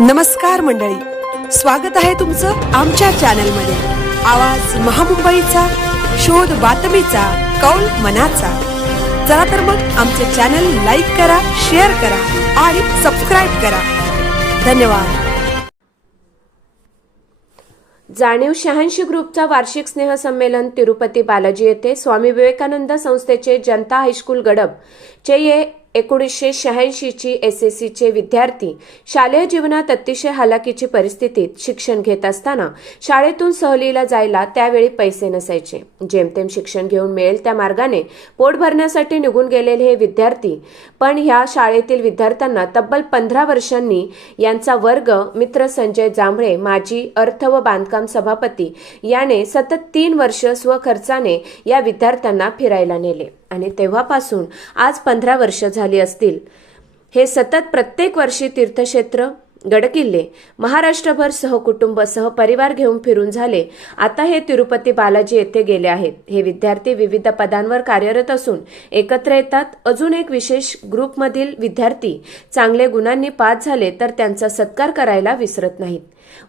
नमस्कार मंडळी, स्वागत आहे तुमचं आमच्या चॅनलमध्ये। आवाज महामुंबईचा, शोध बातमीचा, कौल मनाचा। चला तर मग आमचे चॅनल लाईक करा, शेअर करा आणि सबस्क्राइब करा। धन्यवाद। जाणीव 86 ग्रुपचा वार्षिक स्नेहसंमेलन तिरुपती बालाजी येथे स्वामी विवेकानंद संस्थेचे जनता हायस्कूल गडब चे 1986 ची SSC चे विद्यार्थी शालेय जीवनात अतिशय हालाकीची परिस्थितीत शिक्षण घेत असताना शाळेतून सहलीला जायला त्यावेळी पैसे नसायचे। जेमतेम शिक्षण घेऊन मिळेल त्या मार्गाने पोट भरण्यासाठी निघून गेलेले हे विद्यार्थी पण ह्या शाळेतील विद्यार्थ्यांना तब्बल 15 वर्षांनी यांचा वर्ग मित्र संजय जांभळे, माजी अर्थ व बांधकाम सभापती याने सतत 3 वर्ष स्वखर्चाने या विद्यार्थ्यांना फिरायला नेले आणि तेव्हापासून आज 15 वर्ष झाली असतील। हे सतत प्रत्येक वर्षी तीर्थक्षेत्र, गडकिल्ले, महाराष्ट्रभर सहकुटुंब सहपरिवार घेऊन फिरून झाले। आता हे तिरुपती बालाजी येथे गेले आहेत। हे विद्यार्थी विविध पदांवर कार्यरत असून एकत्र येतात। अजून एक विशेष, ग्रुपमधील विद्यार्थी चांगले गुणांनी पास झाले तर त्यांचा सत्कार करायला विसरत नाहीत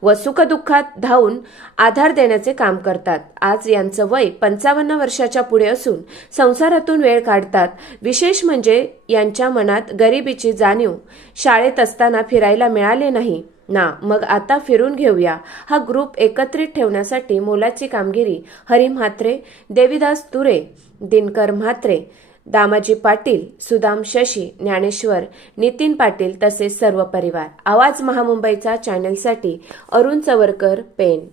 व सुखदुःखात धावून आधार देण्याचे काम करतात। आज यांचं वय 55 वर्षाच्या पुढे असून संसारातून वेळ काढतात। विशेष म्हणजे यांच्या मनात गरिबीची जाणीव। शाळेत असताना फिरायला मिळाले नाही ना, मग आता फिरून घेऊया। हा ग्रुप एकत्रित ठेवण्यासाठी मोलाची कामगिरी हरी म्हात्रे, देवीदास तुरे, दिनकर म्हात्रे, दामाजी पाटील, सुदाम शशी, ज्ञानेश्वर, नितीन पाटील तसेच सर्व परिवार। आवाज महामुंबईचा चॅनलसाठी अरुण चवरकर, पेन।